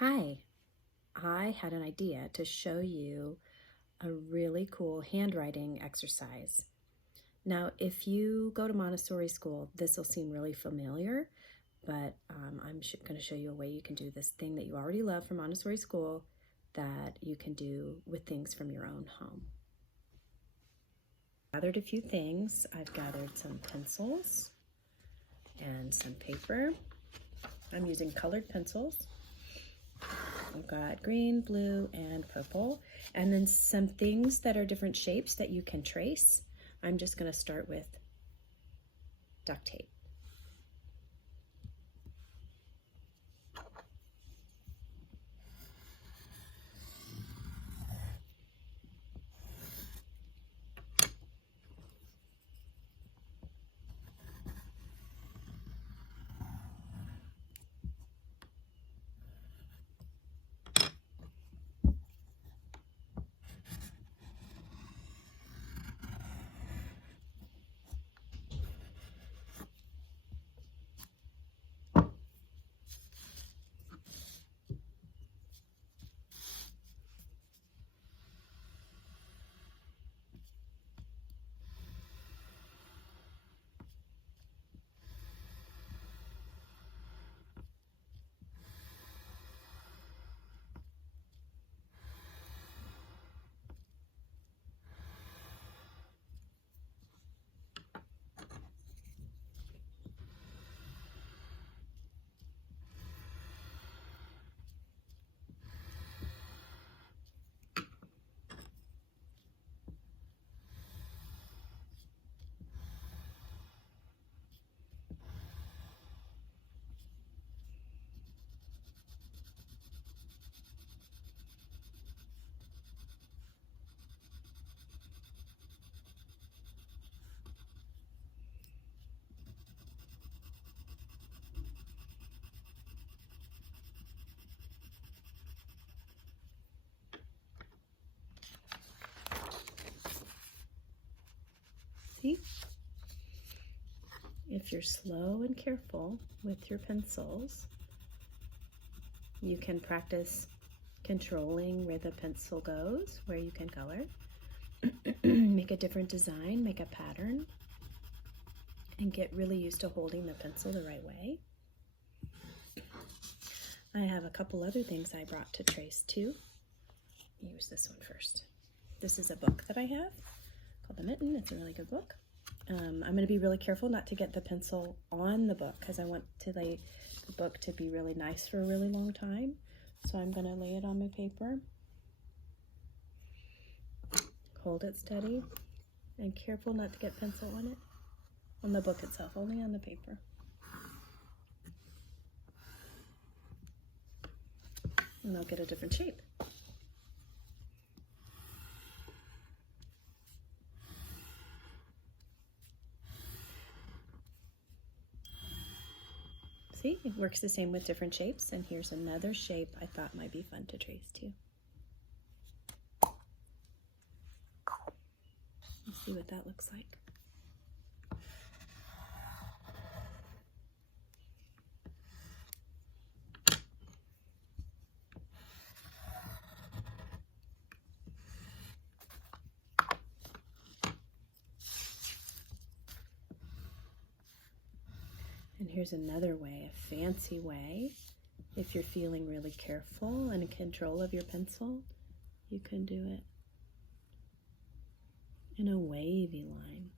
Hi, I had an idea to show you a really cool handwriting exercise. Now, if you go to Montessori school, this will seem really familiar, but I'm going to show you a way you can do this thing that you already love from Montessori school that you can do with things from your own home. I gathered a few things. I've gathered some pencils and some paper. I'm using colored pencils. I've got green, blue, and purple, and then some things that are different shapes that you can trace. I'm just going to start with duct tape. See? If you're slow and careful with your pencils, you can practice controlling where the pencil goes, where you can color. Make a different design, make a pattern, and get really used to holding the pencil the right way. I have a couple other things I brought to trace too. Use this one first. This is a book that I have called The Mitten. It's a really good book. I'm going to be really careful not to get the pencil on the book because I want the book to be really nice for a really long time. So I'm going to lay it on my paper, hold it steady, and careful not to get pencil on it, on the book itself, only on the paper. And I'll get a different shape. See, it works the same with different shapes, and here's another shape I thought might be fun to trace too. Let's see what that looks like. And here's another way, a fancy way. If you're feeling really careful and in control of your pencil, you can do it in a wavy line.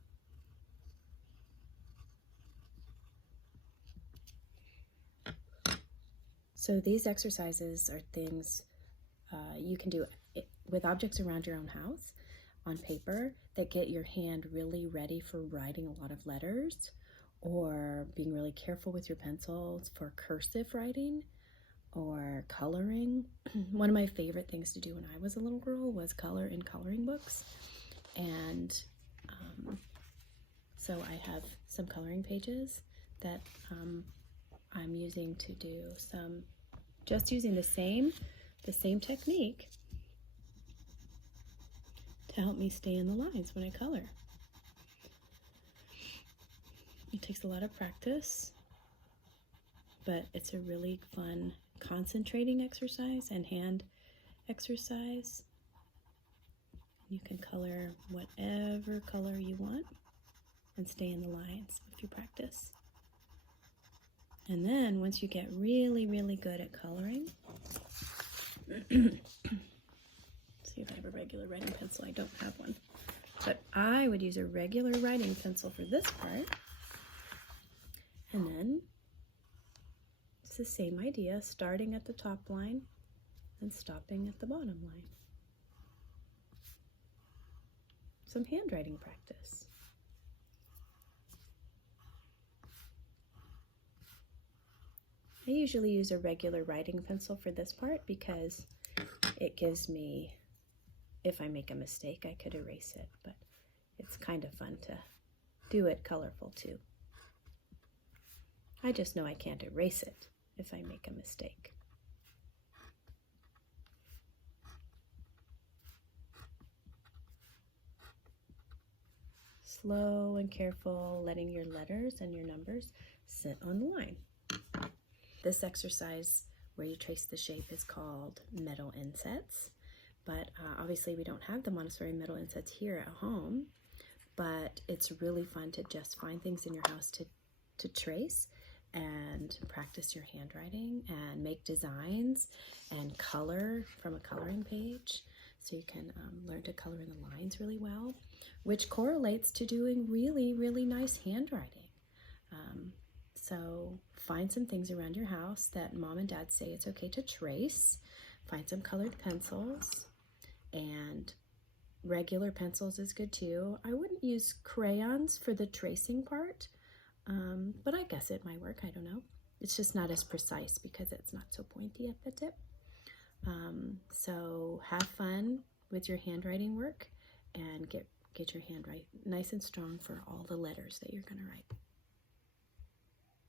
So these exercises are things you can do with objects around your own house on paper that get your hand really ready for writing a lot of letters, or being really careful with your pencils for cursive writing or coloring. One of my favorite things to do when I was a little girl was color in coloring books. And so I have some coloring pages that I'm using to do some, just using the same technique to help me stay in the lines when I color. It takes a lot of practice, but it's a really fun concentrating exercise and hand exercise. You can color whatever color you want and stay in the lines if you practice. And then once you get really, really good at coloring, see if I have a regular writing pencil. I don't have one. But I would use a regular writing pencil for this part. And then it's the same idea, starting at the top line and stopping at the bottom line. Some handwriting practice. I usually use a regular writing pencil for this part because it gives me, if I make a mistake, I could erase it, but it's kind of fun to do it colorful too. I just know I can't erase it if I make a mistake. Slow and careful, letting your letters and your numbers sit on the line. This exercise where you trace the shape is called Metal Insets, but obviously we don't have the Montessori Metal Insets here at home, but it's really fun to just find things in your house to trace and practice your handwriting and make designs and color from a coloring page. So you can learn to color in the lines really well, which correlates to doing really, really nice handwriting. So find some things around your house that mom and dad say it's okay to trace. Find some colored pencils, and regular pencils is good too. I wouldn't use crayons for the tracing part, but I guess it might work. I don't know. It's just not as precise because it's not so pointy at the tip. So have fun with your handwriting work and get your hand nice and strong for all the letters that you're going to write.